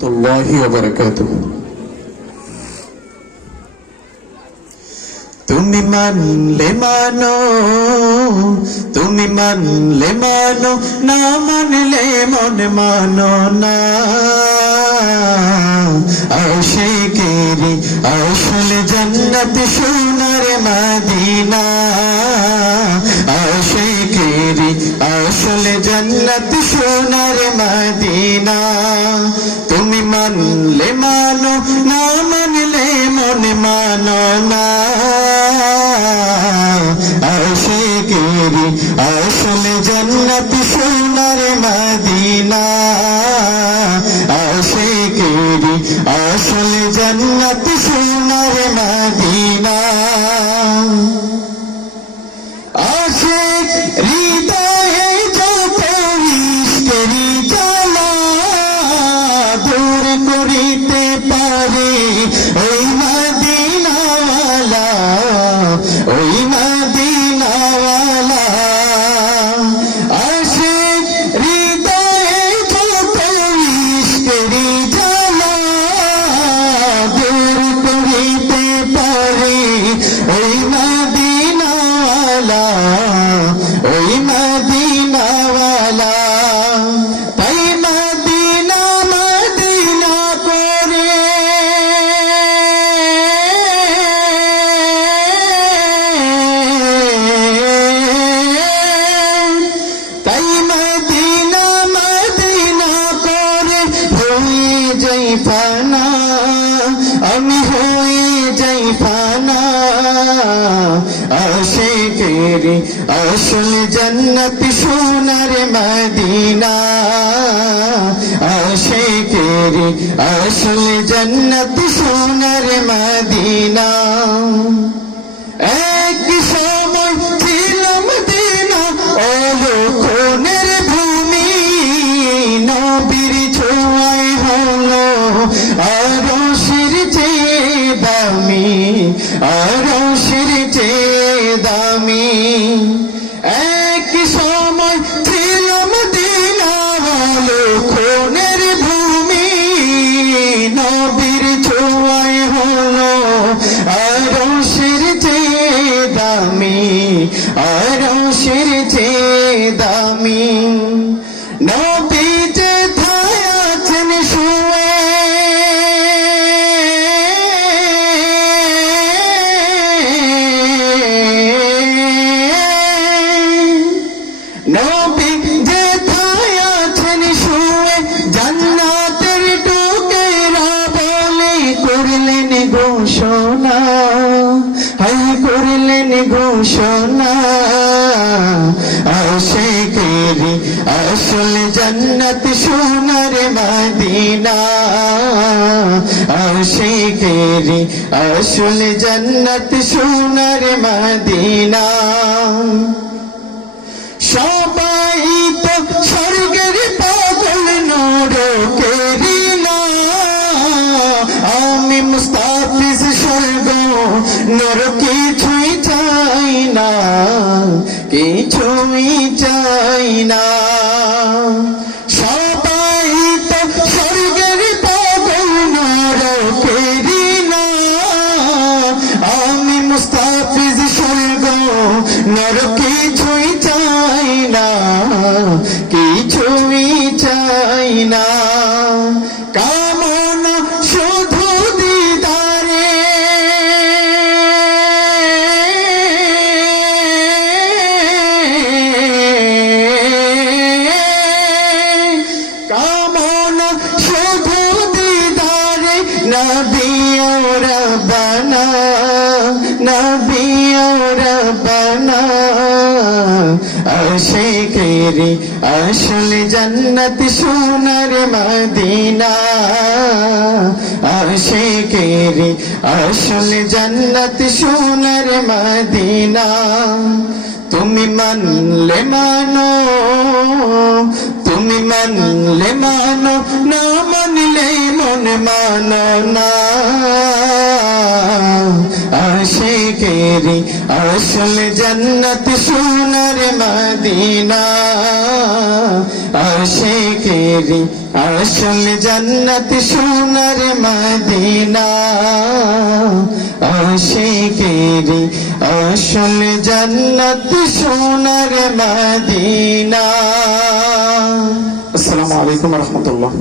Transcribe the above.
রাহমাতুল্লাহি ওয়া বারাকাতুহু। তুমি মানলে মানো, তুমি মানলে মানো, না মানলে মন মানো না। আশিকেরি আসল জান্নাত সোনার মদিনা, আশিকেরি আসল জান্নাত সোনার মদিনা। তুমি মানলে মানো, না মানলে মন মানো না। আশিকেরি আসল জান্নাত সোনার মদিনা, আশিকেরি আসল জান্নাত সোনার মদিনা। আশিক হৃদয়ে যত ইশকেরি জ্বালা দূর করিতে পারে ওই মদিনাওয়ালা, ওই মদিনাওয়ালা। আশিক হৃদয়ে যত ইশকেরি জ্বালা দূর করিতে পারে ওই মদিনাওয়ালা, ওই মদিনাওয়ালা। তাই মদিনা মদিনা করে তাই মদিনা মদিনা করে হয়ে যাই ফানা, আমি হয়ে যাই ফানা। আশিকেরি আসল জান্নাত সোনার মদিনা, আশিকেরি আসল জান্নাত সোনার মদিনা। এক সময় ছিল মদিনা অলক্ষণের ভূমি, নবীর ছোঁয়ায় হলো আরশের চেয়ে দামি, আরশের চেয়ে দামি। এক সময় ছিল মদিনা অলক্ষণের ভূমি, নবীর ছোঁয়ায় হলো আরশের চেয়ে দামি, আরশের চেয়ে দামি। নবী যেথায় আছেন শুয়ে নবী যেথায় আছেন শুয়ে জান্নাতের টুকেরা বলে করলেন ঘোষণা, হায় করলেন ঘোষণা। আশিকেরি আসল জান্নাত সোনার মদিনা, আশিকেরি আসল জান্নাত সোনার মদিনা। সবাই তো স্বর্গের পাগল নরকেরি না, আমি মুস্তাফিজ স্বর্গ নর কিছুই চাই না, কিছুই চাই না। সবাই তো স্বর্গের পাগল নরকেরি না, আমি মুস্তাফিজ স্বর্গ নর কিছুই চাই না, কিছুই চাই না। কামনা শুধু দিদারে, কামনা শুধু দিদারে নবী ও রব্বানা, নবী ও রব্বানা। আশিকেরি আসল জান্নাত সোনার মদিনা, আশিকেরি আসল জান্নাত সোনার মদিনা। তুমি মানলে মানো, তুমি মানলে মানো, না মানলে মন মানো না। আশিকেরি আসল জান্নাত সোনার মদিনা, আশিকেরি আসল জান্নাত সোনার মদিনা, আশিকেরি আসল জান্নাত সোনার মদিনা। আসসালামু আলাইকুম ওয়া রাহমাতুল্লাহ।